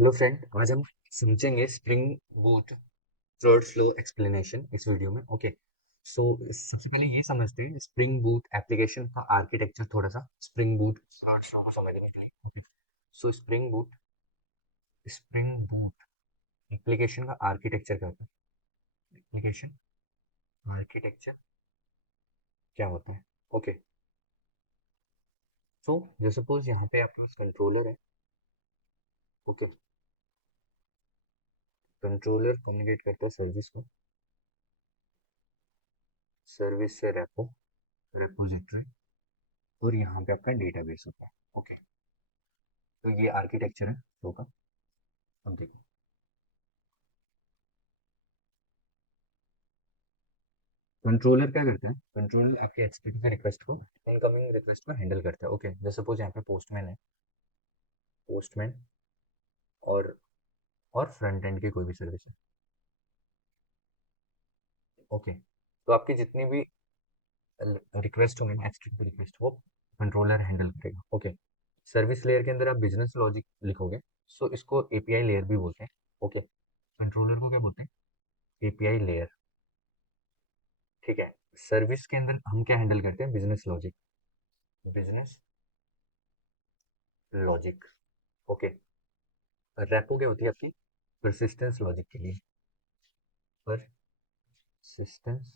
Hello friend, आज हम समझेंगे spring boot third flow explanation इस वीडियो में। ओके, सो सबसे पहले ये समझते हैं स्प्रिंग बूट एप्लीकेशन का आर्किटेक्चर, थोड़ा सा स्प्रिंग बूट थर्ड फ्लो को समझने के लिए। ओके, सो स्प्रिंग बूट एप्लीकेशन का आर्किटेक्चर क्या होता है? एप्लीकेशन आर्किटेक्चर क्या होता है? ओके, सो जो सपोज यहाँ पे आपके पास कंट्रोलर है। ओके, कंट्रोलर कम्युनिकेट करता है सर्विस को, सर्विस से रेपो, रेपोजिटरी, और यहाँ पे आपका डेटाबेस होता है। ओके, तो ये आर्किटेक्चर है फ्लो का। अब देखो, कंट्रोलर क्या करता है? कंट्रोलर आपके एचटीटीपी रिक्वेस्ट को, इनकमिंग रिक्वेस्ट को हैंडल करता है। ओके, जैसे सपोज यहाँ पे पोस्टमैन है, पोस्टमैन और फ्रंट एंड की कोई भी सर्विस है। ओके, तो आपकी जितनी भी रिक्वेस्ट होंगे ना, एचटीटीपी रिक्वेस्ट, वो कंट्रोलर हैंडल करेगा। ओके, सर्विस लेयर के अंदर आप बिजनेस लॉजिक लिखोगे, सो इसको एपीआई लेयर भी बोलते हैं। ओके, कंट्रोलर को क्या बोलते हैं? API layer. ठीक है, सर्विस के अंदर हम क्या हैंडल करते हैं? Business logic, business logic. Okay, repo क्या होती है आपकी? परसिस्टेंस लॉजिक के लिए, परसिस्टेंस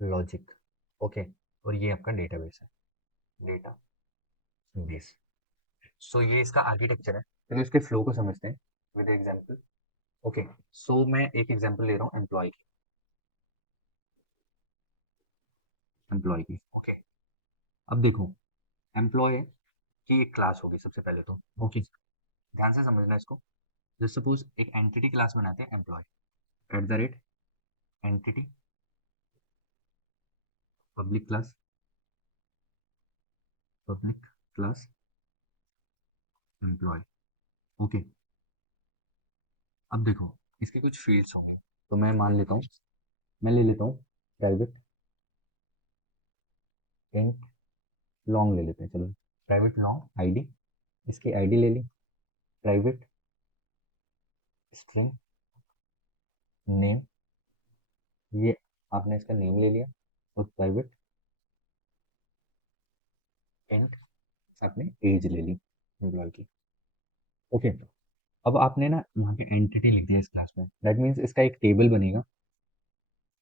लॉजिक। ओके, और ये आपका डेटाबेस है, डेटा बेस। सो ये इसका आर्किटेक्चर है। चलिए इसके फ्लो को समझते हैं विद एग्जांपल। ओके, सो मैं एक एग्जांपल ले रहा हूँ एम्प्लॉय की, एम्प्लॉय की। ओके, अब देखो, एम्प्लॉय की एक क्लास होगी सबसे पहले तो। ओके, ध्यान से समझना इसको। जस्ट सपोज एक एंटिटी क्लास बनाते हैं employ, at the rate entity public class, public class employ. Okay, अब देखो, इसके कुछ फील्ड्स होंगे, तो मैं मान लेता हूँ, मैं ले लेता हूँ प्राइवेट इंट लॉन्ग ले लेते हैं। चलो, प्राइवेट लॉन्ग आईडी, इसकी आईडी ले ली। प्राइवेट स्ट्रिंग नेम, ये आपने इसका नेम ले लिया। और प्राइवेट इंट आपने एज ले ली एम्प्लॉय की। ओके, अब आपने ना यहाँ पे एंटिटी लिख दिया इस क्लास में, दैट मीन्स इसका एक टेबल बनेगा,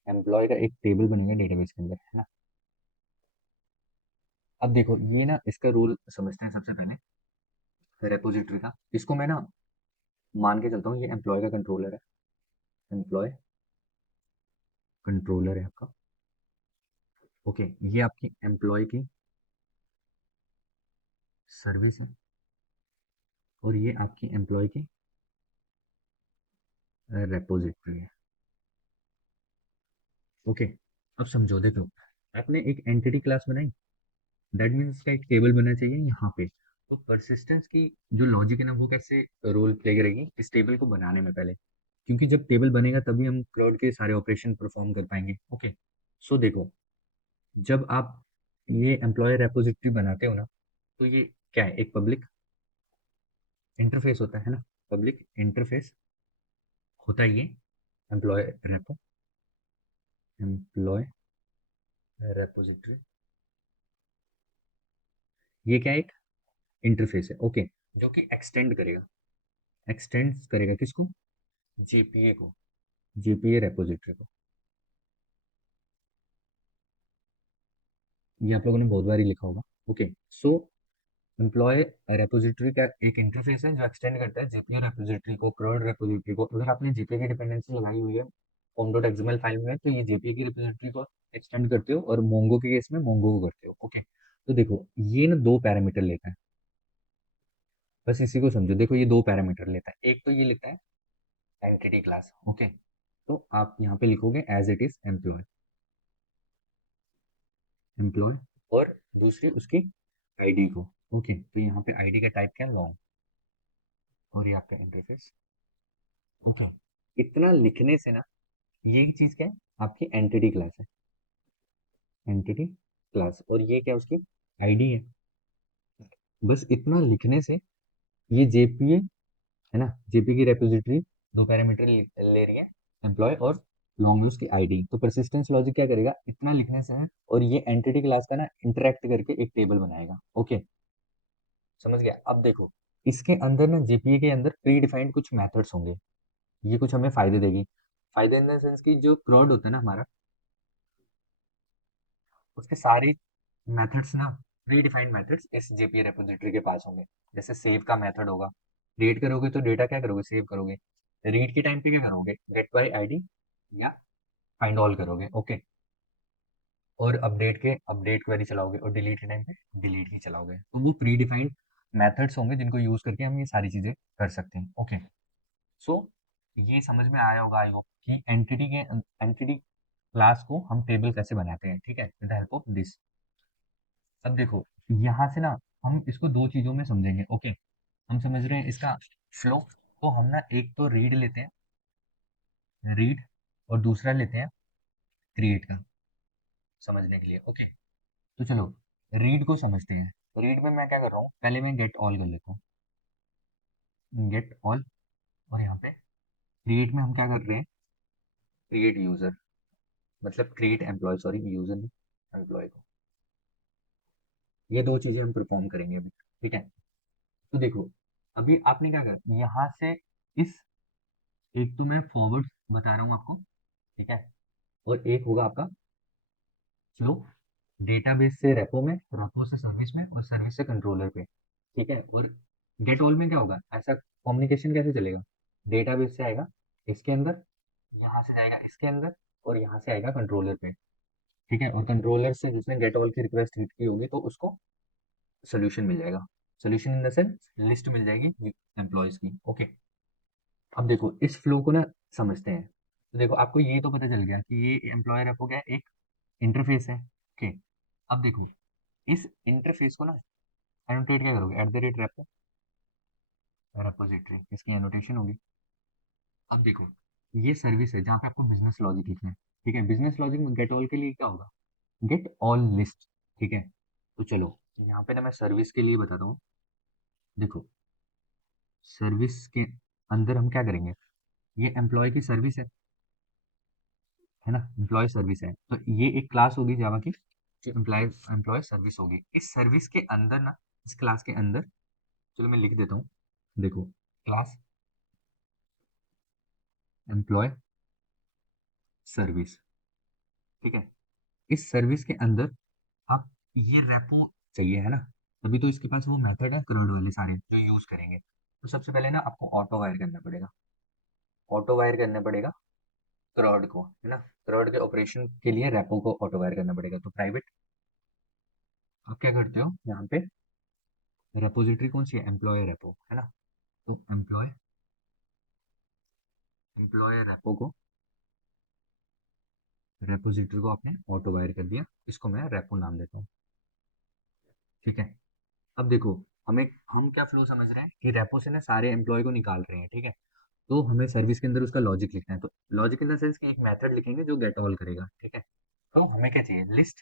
एम्प्लॉय का एक टेबल बनेगा डेटाबेस के अंदर, है ना। अब देखो, ये ना इसका रूल समझते हैं सबसे पहले रेपोजिटरी का। इसको मैं ना मान के चलता हूँ, ये एम्प्लॉय का कंट्रोलर है, एम्प्लॉय कंट्रोलर है आपका। ओके, ये आपकी एम्प्लॉय की सर्विस है, और ये आपकी एम्प्लॉय की रेपोजिटरी है। ओके, अब समझो, देखो, आपने एक एंटिटी क्लास बनाई, दैट मीन्स का एक टेबल बनना चाहिए यहाँ पे। तो परसिस्टेंस की जो लॉजिक है ना, वो कैसे रोल प्ले करेगी इस टेबल को बनाने में पहले, क्योंकि जब टेबल बनेगा तभी हम क्लाउड के सारे ऑपरेशन परफॉर्म कर पाएंगे। ओके, सो देखो, जब आप ये एम्प्लॉय रेपोजिटरी बनाते हो ना, तो ये क्या है? एक पब्लिक इंटरफेस होता है ना, पब्लिक इंटरफेस होता है ये एम्प्लॉय रेपो, एम्प्लॉय रेपोजिटरी। ये क्या है? एक इंटरफेस है। ओके, जो कि एक्सटेंड करेगा, एक्सटेंड करेगा किसको? जेपीए को, जेपीए रेपोजिटरी को। ये आप लोगों ने बहुत बार ही लिखा होगा। ओके, सो एम्प्लॉय रेपोजिटरी का एक इंटरफेस है जो एक्सटेंड करता है जेपीए रेपोजिटरी को, क्रोड रेपोजिटरी को। अगर आपने जेपीए की डिपेंडेंसी लगाई हुई है फॉर्म डॉट एक्सएमएल फाइल में, तो ये जेपीए की रेपोजिटरी को एक्सटेंड करते हो, और मोंगो के केस में मोंगो को करते हो। ओके, तो देखो, ये ना दो पैरामीटर लेता है, बस इसी को समझो। देखो, ये दो पैरामीटर लेता है, एक तो ये लेता है एंटिटी क्लास। ओके, तो आप यहाँ पे लिखोगे as it is employ, employ, और दूसरी उसकी आईडी को। ओके, तो यहाँ पे आईडी का टाइप क्या है? लॉन्ग, और ये आपका इंटरफेस। ओके, इतना लिखने से ना, ये चीज क्या है? आपकी एंटिटी क्लास है, एंटिटी क्लास, और ये क्या है? उसकी आईडी है। बस इतना लिखने से ये जेपीए है ना। जेपी की रेपोजिटरी दो पैरामीटर ले रही है, एम्प्लॉय और लॉन्ग यूज की आईडी। तो परसिस्टेंस लॉजिक क्या करेगा, इतना लिखने से है और ये एंटिटी क्लास का ना इंटरेक्ट करके एक टेबल बनाएगा। ओके, समझ गया। अब देखो, इसके अंदर ना जेपीए के अंदर प्री डिफाइंड कुछ मेथड्स होंगे, ये कुछ हमें फायदे देगी। फायदे इन द सेंस की जो क्रॉड होता है ना हमारा, उसके सारे मेथड्स ना, प्री डिफाइंड मेथड्स इस जेपीए रेपोजिटरी के पास होंगे। जैसे सेव का मेथड होगा, रीड करोगे तो डेटा क्या करोगे, सेव करोगे। रीड के टाइम पे क्या करोगे, गेट बाय आईडी या फाइंड ऑल करोगे। ओके, और अपडेट क्वेरी चलाओगे, और डिलीट के टाइम पे डिलीट ही चलाओगे। तो वो प्री डिफाइंड मेथड्स होंगे जिनको यूज करके हम ये सारी चीजें कर सकते हैं। ओके, सो ये समझ में आया होगा आई होप कि एंटिटी क्लास को हम टेबल कैसे बनाते हैं, ठीक है, with the help of this. अब देखो, यहाँ से ना हम इसको दो चीजों में समझेंगे। ओके, हम समझ रहे हैं इसका फ्लो। तो हम ना एक तो रीड लेते हैं, रीड, और दूसरा लेते हैं क्रिएट का, समझने के लिए। ओके, तो चलो रीड को समझते हैं। रीड में मैं क्या कर रहा हूँ, पहले मैं गेट ऑल कर लेता हूँ, गेट ऑल। और यहाँ पे क्रिएट में हम क्या कर रहे हैं, क्रिएट यूजर, मतलब क्रिएट एम्प्लॉय, सॉरी यूजर नहीं, एम्प्लॉय को। ये दो चीजें हम परफॉर्म करेंगे अभी, ठीक है। तो देखो, अभी आपने क्या करा यहाँ से, इस, एक तो मैं फॉरवर्ड बता रहा हूँ आपको, ठीक है, और एक होगा आपका फ्लो, डेटाबेस से रेपो में, रेपो से सर्विस में, और सर्विस से कंट्रोलर पे, ठीक है। और गेट ऑल में क्या होगा, ऐसा कम्युनिकेशन कैसे चलेगा, डेटाबेस से आएगा इसके अंदर, यहाँ से जाएगा इसके अंदर, और यहाँ से आएगा कंट्रोलर पे, ठीक है। और कंट्रोलर से जिसने गेट ऑल की रिक्वेस्ट हिट की होगी तो उसको सोल्यूशन मिल जाएगा। Solution in the sense list मिल जाएगी एम्प्लॉयज की। ओके, अब देखो इस फ्लो को ना समझते हैं। तो देखो, आपको ये तो पता चल गया कि ये एम्प्लॉयर रेपो क्या है, एक इंटरफेस है। ओके, अब देखो इस इंटरफेस को ना एनोटेट क्या करोगे, eight the rate repo repository, इसकी एनोटेशन होगी। अब देखो, ये सर्विस है जहाँ पे आपको बिजनेस लॉजिक लिखना है, ठीक है। बिजनेस लॉजिक में गेट ऑल के लिए क्या होगा, गेट ऑल लिस्ट, ठीक है। तो चलो यहाँ पे ना मैं सर्विस के लिए बताता हूँ। देखो, सर्विस के अंदर हम क्या करेंगे, ये एम्प्लॉय की सर्विस है ना, एम्प्लॉय सर्विस है, तो ये एक क्लास होगी जावा की, जो एम्प्लॉय एम्प्लॉय सर्विस होगी। इस सर्विस के अंदर ना, इस क्लास के अंदर, चलो मैं लिख देता हूँ। देखो, क्लास एम्प्लॉय सर्विस, ठीक है। इस सर्विस के अंदर आप ये रेपो चाहिए, है ना, तभी तो इसके पास वो मेथड है क्रड वाले सारे जो यूज करेंगे। तो सबसे पहले ना आपको ऑटो वायर करना पड़ेगा, ऑटो वायर करना पड़ेगा क्रड को, है ना। क्रड के ऑपरेशन के लिए रेपो को ऑटो वायर करना पड़ेगा। तो प्राइवेट, आप क्या करते हो यहाँ पे, रेपोजिटरी कौन सी है, एम्प्लॉय रेपो, है ना। तो एम्प्लॉय एम्प्लॉय रेपो को, रेपोजिटरी को आपने ऑटो वायर कर दिया, इसको मैं रेपो नाम देता हूँ, ठीक है। अब देखो, हम क्या फ्लो समझ रहे हैं कि रेपो से ना सारे एम्प्लॉय को निकाल रहे हैं, ठीक है। तो हमें सर्विस के अंदर उसका लॉजिक लिखना है। तो लॉजिक इन द सेंस कि एक मेथड लिखेंगे जो गेट ऑल करेगा, ठीक है। तो हमें क्या चाहिए, लिस्ट,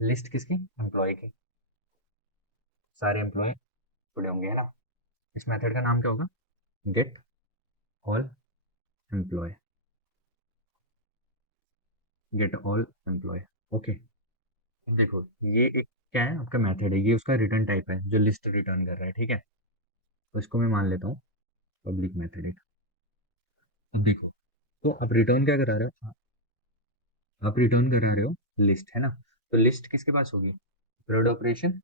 लिस्ट किसकी, एम्प्लॉय की, सारे एम्प्लॉय जुड़े होंगे, है ना। इस मेथड का नाम क्या होगा, get all employ, get all employ. Okay, अब देखो, ये एक क्या है, आपका मेथड है, ये उसका रिटर्न टाइप है जो लिस्ट रिटर्न कर रहा है, ठीक है। तो इसको मैं मान लेता हूँ पब्लिक मेथड एक। अब देखो, तो आप रिटर्न क्या करा रहे हो, आप रिटर्न करा रहे हो लिस्ट, है ना। तो लिस्ट किसके पास होगी, थर्ड ऑपरेशन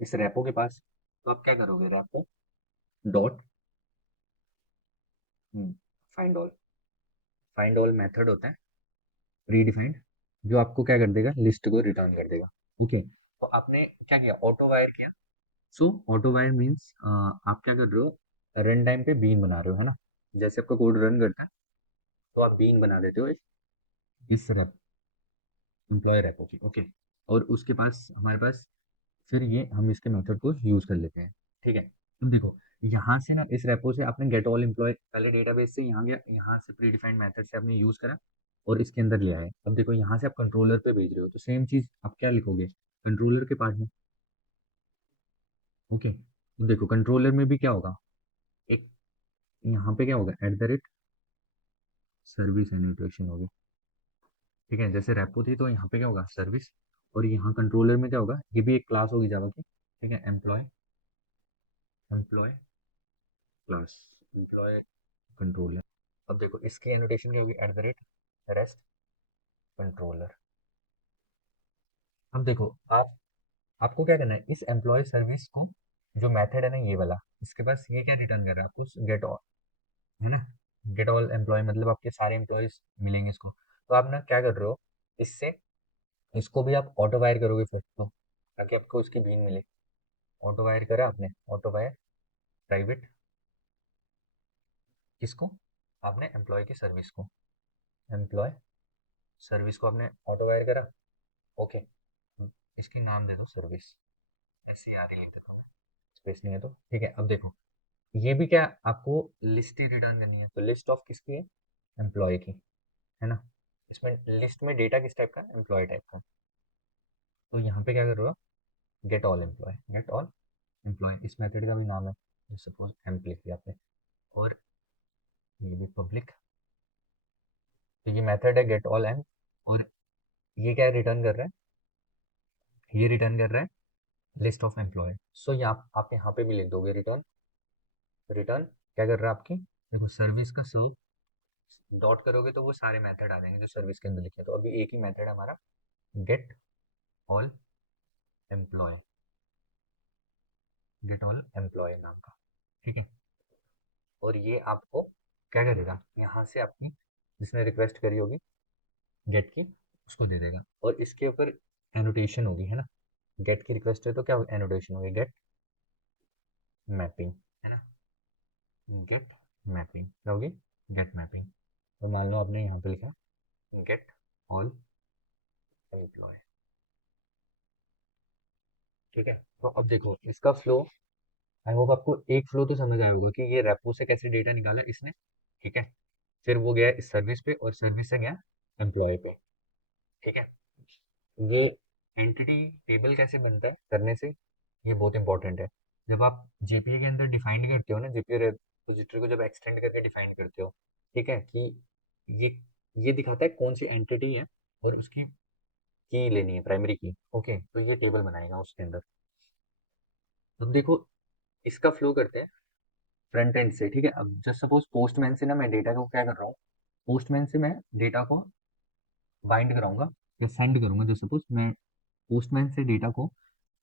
इस रेपो के पास। तो आप क्या करोगे, repo dot find all, find all method होता है प्री डिफाइंड, जो आपको क्या कर देगा, लिस्ट को रिटर्न कर देगा। ओके, तो आपने क्या किया, ऑटो वायर किया। सो ऑटो वायर मीन्स आप क्या कर रहे हो, रन टाइम पे बीन बना रहे हो, है ना। जैसे आपका कोड रन करता है तो आप बीन बना देते हो इस रेप, एम्प्लॉय रेपो की। ओके, और उसके पास हमारे पास, फिर ये हम इसके मेथड को यूज कर लेते हैं, ठीक है। अब देखो, यहाँ से ना इस रेपो से आपने गेट ऑल एम्प्लॉय, पहले डेटाबेस से यहाँ गया, यहाँ से प्री डिफाइंड मेथड से आपने यूज करा और इसके अंदर ले आए। अब देखो, यहाँ से आप कंट्रोलर पे भेज रहे हो, तो सेम चीज आप क्या लिखोगे, कंट्रोलर के पार्ट में। ओके, तो देखो कंट्रोलर में भी क्या होगा, एक यहाँ पे क्या होगा, eight the rate service annotation होगी। ठीक है, जैसे रेपो थी तो यहाँ पे क्या होगा, सर्विस। और यहाँ कंट्रोलर में क्या होगा, ये भी एक क्लास होगी जावा की। ठीक है, employ, employ class, employ controller. अब देखो इसकी एनोटेशन क्या होगी, at the rate rest controller. अब देखो आपको क्या करना है, इस एम्प्लॉय सर्विस को, जो मेथड है ना ये वाला, इसके पास ये क्या रिटर्न कर रहा है आपको, गेट ऑल, है ना। गेट ऑल एम्प्लॉय मतलब आपके सारे एम्प्लॉयज मिलेंगे इसको। तो आप ना क्या कर रहे हो, इससे इसको भी आप ऑटो वायर करोगे फर्स्ट तो, ताकि आपको उसकी बीन मिले। ऑटो वायर करा आपने, ऑटो वायर प्राइवेट, किसको, आपने एम्प्लॉय की सर्विस को, एम्प्लॉय सर्विस को आपने ऑटो वायर करा। ओके, इसकी नाम दे दो सर्विस, ऐसे यार ही लिख देता हूँ, स्पेस नहीं है तो। ठीक है, अब देखो ये भी क्या, आपको लिस्ट ही रिटर्न करनी है, तो लिस्ट ऑफ किसकी है, एम्प्लॉय की, है ना। इसमें लिस्ट में डेटा किस टाइप का, एम्प्लॉय टाइप का। तो यहाँ पे क्या कर रहे हो, get all employ, get all employ, इस मेथड का भी नाम है, सपोज एम्प लिख दिया आपने। और ये भी पब्लिक, तो ये मेथड है गेट ऑल एम्प। और ये क्या रिटर्न कर रहा है, ये रिटर्न कर रहा है लिस्ट ऑफ एम्प्लॉय। सो यहाँ आप यहाँ पे भी लिख दोगे रिटर्न, रिटर्न क्या कर रहा है आपकी, देखो सर्विस का सर्व, डॉट करोगे तो वो सारे मेथड आ जाएंगे जो सर्विस के अंदर लिखे हैं। तो अभी एक ही मेथड है हमारा, get all employ, get all employ नाम का। ठीक है, और ये आपको क्या करेगा, यहाँ से आपकी जिसने रिक्वेस्ट करी होगी गेट की, उसको दे देगा। और इसके ऊपर एनोटेशन होगी, है ना। गेट की रिक्वेस्ट है तो क्या एनोटेशन होगी, गेट मैपिंग, है ना। गेट मैपिंग क्या होगी, गेट मैपिंग। तो मान लो आपने यहाँ पे लिखा गेट ऑल एम्प्लॉय। ठीक है, तो अब देखो इसका फ्लो, आई होप आपको एक फ्लो तो समझ आया होगा कि ये रेपो से कैसे डेटा निकाला इसने। ठीक है, फिर वो गया इस सर्विस पे, और सर्विस से गया एम्प्लॉय पे। ठीक है, ये एंटिटी टेबल कैसे बनता है करने से, ये बहुत इंपॉर्टेंट है। जब आप जेपीए के अंदर डिफाइन करते हो ना, जेपीए रेपोजिटरी को जब एक्सटेंड करके डिफाइन करते हो, ठीक है, कि ये ये दिखाता है कौन सी एंटिटी है, और उसकी की लेनी है, प्राइमरी की। ओके, तो ये टेबल बनाएगा उसके अंदर। अब देखो इसका फ्लो करते हैं फ्रंट एंड से। ठीक है, अब जस्ट सपोज पोस्टमैन से ना मैं डेटा को क्या कर रहा हूँ, पोस्टमैन से मैं डेटा को बाइंड कराऊंगा या सेंड करूंगा। जस्ट सपोज मैं पोस्टमैन से डेटा को,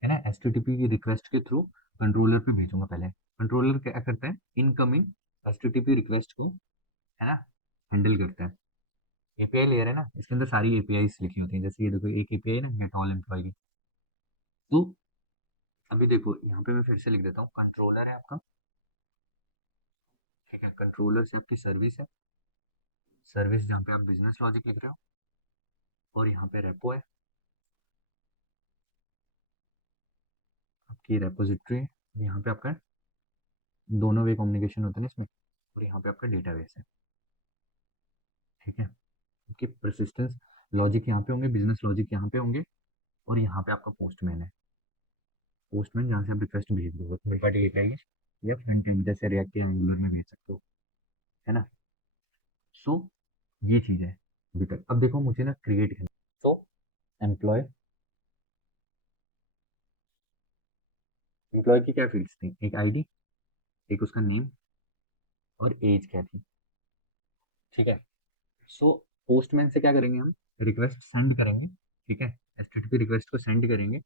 है ना, एचटीटीपी की रिक्वेस्ट के थ्रू कंट्रोलर पे भेजूंगा। पहले कंट्रोलर क्या करता है, इनकमिंग एचटीटीपी रिक्वेस्ट को, है ना, हैंडल करता है। एपीआई लेयर है ना, इसके अंदर सारी एपीआई लिखी होती हैं। जैसे ये देखो एक एपीआई ना, गेट ऑल एम्प्लॉय की। तो अभी देखो यहाँ पे मैं फिर से लिख देता हूँ, कंट्रोलर है आपका। ठीक है, कंट्रोलर से आपकी सर्विस है, सर्विस जहाँ पे आप बिजनेस लॉजिक लिख रहे हो, और यहाँ पे रेपो है, आपकी रेपोजिटरी है। यहाँ पे आपका दोनों वे कम्युनिकेशन होते हैं इसमें, और यहाँ पे आपका डेटाबेस है। ठीक है, आपकी परसिस्टेंस लॉजिक यहाँ पे होंगे, बिजनेस लॉजिक यहाँ पे होंगे, और यहाँ पे आपका पोस्टमैन है। पोस्टमैन जहाँ से आप रिक्वेस्ट भेज दो, थर्ड पार्टी एपीआई है, या फ्रंट एंड जैसे रिएक्ट या एंगुलर में भेज सकते हो, है ना। सो ये चीज़ है अभी तक। अब देखो मुझे ना क्रिएट करना, तो एम्प्लॉय, एम्प्लॉय की क्या फील्ड्स थी, एक आईडी, एक उसका नेम, और एज क्या थी। ठीक है, सो पोस्टमैन से क्या करेंगे हम, रिक्वेस्ट सेंड करेंगे। ठीक है, एचटीटीपी रिक्वेस्ट को सेंड करेंगे,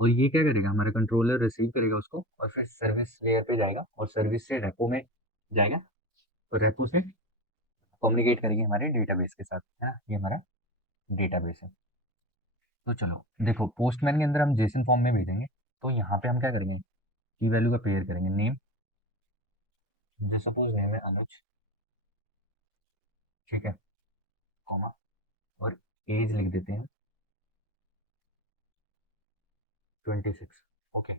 और ये क्या करेगा, हमारा कंट्रोलर रिसीव करेगा उसको, और फिर सर्विस लेयर पे जाएगा, और सर्विस से रेपो में जाएगा, और रेपो से कम्युनिकेट करेंगे हमारे डेटाबेस के साथ, है ना। ये हमारा डेटाबेस है। तो चलो देखो पोस्टमैन के अंदर हम जेसन फॉर्म में भेजेंगे, तो यहाँ पे हम क्या करेंगे, की वैल्यू का पेयर करेंगे, नेम, जो सपोज नेम है अनुज। ठीक है, कॉमा, और एज लिख देते हैं 26। ओके,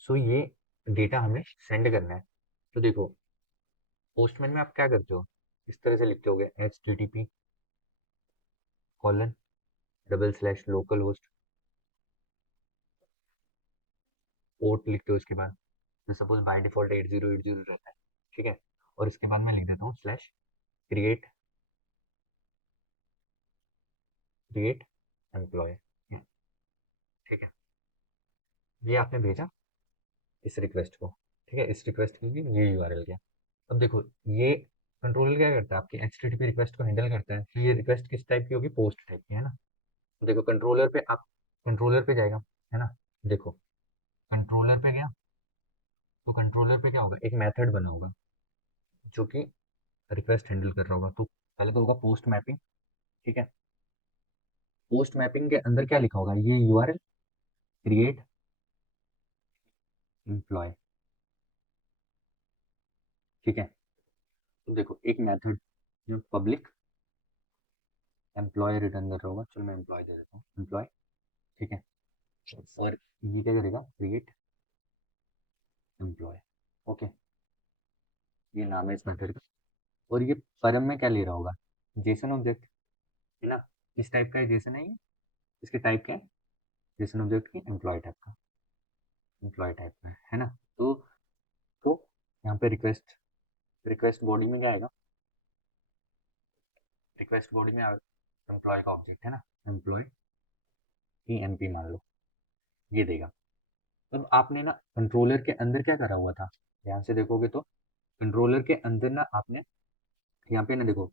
सो ये डेटा हमें सेंड करना है। तो देखो पोस्टमैन में आप क्या करते हो, इस तरह से लिखते होगे, H T T P colon double slash local host, port लिखते हो इसके बाद, तो सपोज बाय डिफॉल्ट 8080 रहता है। ठीक है, और इसके बाद मैं लिख देता हूँ स्लैश क्रिएट क्रिएट एम्प्लॉय। ठीक है, ये आपने भेजा इस रिक्वेस्ट को। ठीक है, इस रिक्वेस्ट की भी ये यूआरएल क्या। अब देखो, ये कंट्रोलर क्या करता है, आपकी एचटीटीपी रिक्वेस्ट को हैंडल करता है। तो ये रिक्वेस्ट किस टाइप की होगी, पोस्ट टाइप की, है ना। तो देखो कंट्रोलर पे आप कंट्रोलर पे जाएगा, है ना। देखो कंट्रोलर पे गया, तो कंट्रोलर पे क्या होगा, एक मेथड बना होगा जो कि रिक्वेस्ट हैंडल कर रहा होगा। तो पहले तो होगा पोस्ट मैपिंग। ठीक है, पोस्ट मैपिंग के अंदर क्या लिखा होगा, ये यूआरएल क्रिएट एम्प्लॉय। ठीक है, तो देखो एक मेथड जो पब्लिक एम्प्लॉय रिटर्न कर रहा होगा, चलो मैं एम्प्लॉय दे देता हूँ, एम्प्लॉय। ठीक है, और ये क्या करेगा, क्रिएट एम्प्लॉय। ओके, ये नाम है इस मेथड का। और ये परम में क्या ले रहा होगा, जेसन ऑब्जेक्ट, है ना। किस टाइप का है जेसन है ये, इसके टाइप क्या है, जेसन ऑब्जेक्ट की एम्प्लॉय टाइप का, एम्प्लॉय टाइप का है ना। तो यहाँ पे रिक्वेस्ट रिक्वेस्ट बॉडी में क्या आएगा, रिक्वेस्ट बॉडी में एम्प्लॉय का ऑब्जेक्ट है ना, एम्प्लॉय ई एम पी मान लो, ये देगा। अब आपने ना कंट्रोलर के अंदर क्या करा हुआ था, ध्यान से देखोगे तो कंट्रोलर के अंदर ना आपने यहाँ पे ना देखो,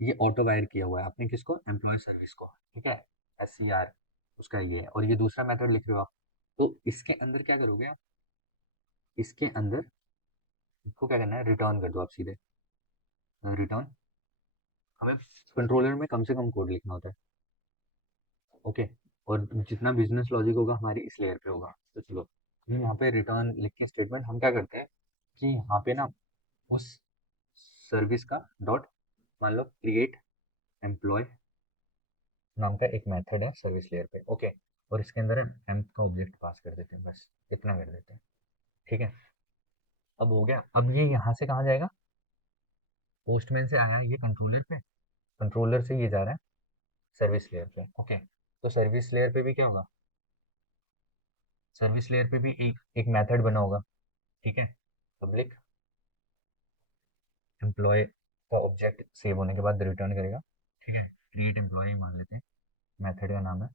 ये ऑटो वायर किया हुआ है आपने, किसको, एम्प्लॉय सर्विस को। ठीक है, एस सी आर उसका ये है, और ये दूसरा मेथड लिख रहे हो आप। तो इसके अंदर क्या करोगे आप, इसके अंदर इसको क्या करना है, रिटर्न कर दो आप सीधे, रिटर्न। हमें कंट्रोलर में कम से कम कोड लिखना होता है। ओके, और जितना बिजनेस लॉजिक होगा हमारी इस लेयर पे होगा। तो चलो हम यहाँ पे रिटर्न लिख के स्टेटमेंट हम क्या करते हैं कि यहाँ पे ना उस सर्विस का डॉट मान लो क्रिएट एम्प्लॉय नाम का एक मेथड है सर्विस लेयर पे। ओके, और इसके अंदर हम एम्प का ऑब्जेक्ट पास कर देते हैं, बस इतना कर देते हैं। ठीक है, अब हो गया। अब ये यहाँ से कहाँ जाएगा, पोस्टमैन से आया ये कंट्रोलर पे, कंट्रोलर से ये जा रहा है सर्विस लेयर पे। ओके, तो सर्विस लेयर पे भी क्या होगा, सर्विस लेयर पे भी एक एक मेथड बना होगा। ठीक है, पब्लिक एम्प्लॉय का ऑब्जेक्ट सेव होने के बाद रिटर्न करेगा। ठीक है, क्रिएट एम्प्लॉय मान लेते हैं, मेथड का नाम है।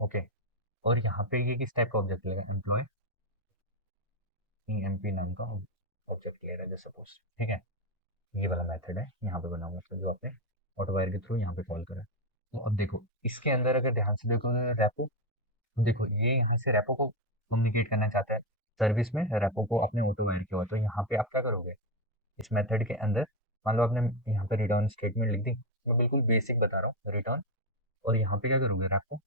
ओके, और यहाँ पे ये किस टाइप का ऑब्जेक्ट लेगा, एम्प्लॉय एम पी नाम का ऑब्जेक्ट ले रहा है जैसे सपोज। ठीक है, ये वाला मेथड है यहाँ पे बना हुआ, मतलब जो आपने ऑटो वायर के थ्रू यहाँ पे कॉल करा है। तो अब देखो इसके अंदर अगर ध्यान से देखो रेपो, देखो ये यहाँ से रेपो को कम्युनिकेट करना चाहता है सर्विस में, रेपो को अपने ऑटो वायर किया हुआ। तो यहाँ पे आप क्या करोगे, इस मेथड के अंदर मान लो आपने यहाँ पे रिटर्न स्टेटमेंट लिख दी, मैं बिल्कुल बेसिक बता रहा हूँ, रिटर्न। और यहाँ पे क्या करोगे, repo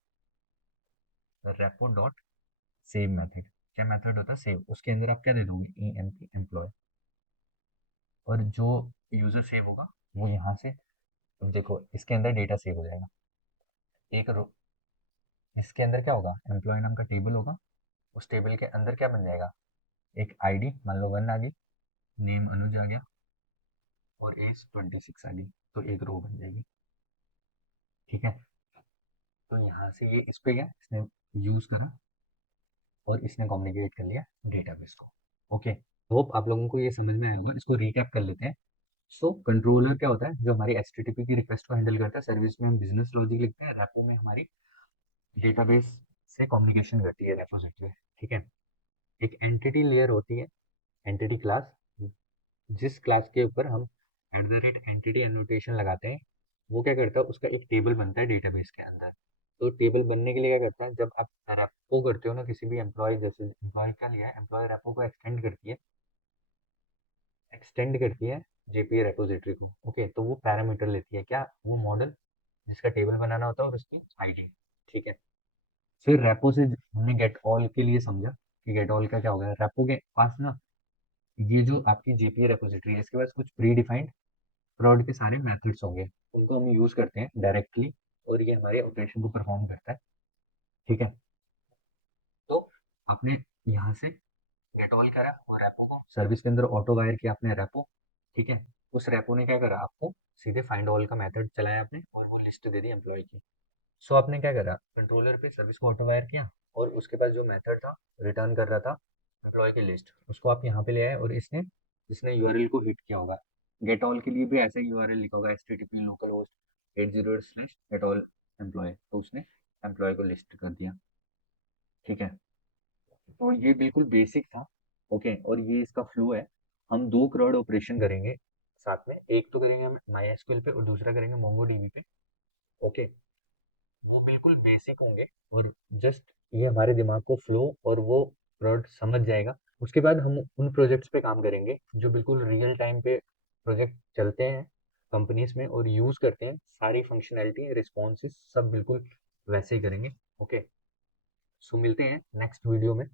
repo dot save method, क्या मेथड होता है सेव, उसके अंदर आप क्या दे दोगे, ई एम पी एम्प्लॉय। और जो यूजर सेव होगा वो यहाँ से, अब देखो इसके अंदर डेटा सेव हो जाएगा, एक रो, इसके अंदर क्या होगा, एम्प्लॉय नाम का टेबल होगा। उस टेबल के अंदर क्या बन जाएगा, एक आईडी मान लो 1 आ गई, नेम अनुज आ गया, और एज 26 आ गई, तो एक रो बन जाएगी। ठीक है, तो यहाँ से ये इस पे गया, इसने यूज करा और इसने कम्युनिकेट कर लिया डेटाबेस को। ओके, होप आप लोगों को ये समझ में आया होगा, इसको रिकैप कर लेते हैं। सो कंट्रोलर क्या होता है, जो हमारी एचटीटीपी की रिक्वेस्ट को हैंडल करता है। सर्विस में हम बिजनेस लॉजिक लिखते हैं, रेपो में हमारी डेटाबेस से कम्युनिकेशन करती है रेपोजिटरी। ठीक है, एक एंटिटी लेयर होती है, एंटिटी क्लास, जिस क्लास के ऊपर हम eight the rate entity annotation लगाते हैं। वो क्या करता है, उसका एक टेबल बनता है डेटाबेस के अंदर। तो टेबल बनने के लिए क्या करता है, जब आप रेपो करते हो ना किसी भी एम्प्लॉय, जैसे एम्प्लॉय का लिया है, एम्प्लॉय रेपो को एक्सटेंड करती है जेपी रेपोजिटरी को। ओके, तो वो पैरामीटर लेती है क्या, वो मॉडल जिसका टेबल बनाना होता है और उसकी आईडी। ठीक है, फिर रेपो से हमने गेट ऑल के लिए समझा कि गेट ऑल का क्या होगा, रेपो के पास ना ये जो आपकी जेपी रेपोजिटरी है, इसके पास कुछ प्री डिफाइंड फ्रॉड के सारे मेथड्स होंगे, उनको हम यूज करते हैं डायरेक्टली, और ये हमारे ऑपरेशन को परफॉर्म करता है। ठीक है, तो आपने यहाँ से गेट ऑल करा और रेपो को सर्विस के अंदर ऑटो वायर किया आपने रेपो। ठीक है, उस रेपो ने क्या करा, आपको सीधे फाइंड ऑल का मेथड चलाया आपने, और वो लिस्ट दे दी एम्प्लॉय की। सो आपने क्या करा, कंट्रोलर पे सर्विस को ऑटो वायर किया, और उसके पास जो मेथड था रिटर्न कर रहा था एम्प्लॉय की लिस्ट, उसको आप यहाँ पे ले आए, और इसने जिसने यूआरएल को हिट किया होगा। गेट ऑल के लिए भी ऐसा ही यूआरएल लिखा होगा, http localhost 80/get all employ, तो उसने एम्प्लॉय को लिस्ट कर दिया। ठीक है, तो ये बिल्कुल बेसिक था। ओके, और ये इसका फ्लो है। हम दो क्रॉड ऑपरेशन करेंगे साथ में, एक तो करेंगे हम MySQL पे और दूसरा करेंगे MongoDB पे। ओके, वो बिल्कुल बेसिक होंगे और जस्ट ये हमारे दिमाग को फ्लो और वो प्रोडक्ट समझ जाएगा। उसके बाद हम उन प्रोजेक्ट्स पे काम करेंगे जो बिल्कुल रियल टाइम पे प्रोजेक्ट चलते हैं कंपनीज में और यूज़ करते हैं, सारी फंक्शनैलिटी रिस्पॉन्सेज सब बिल्कुल वैसे ही करेंगे। ओके, सो मिलते हैं नेक्स्ट वीडियो में।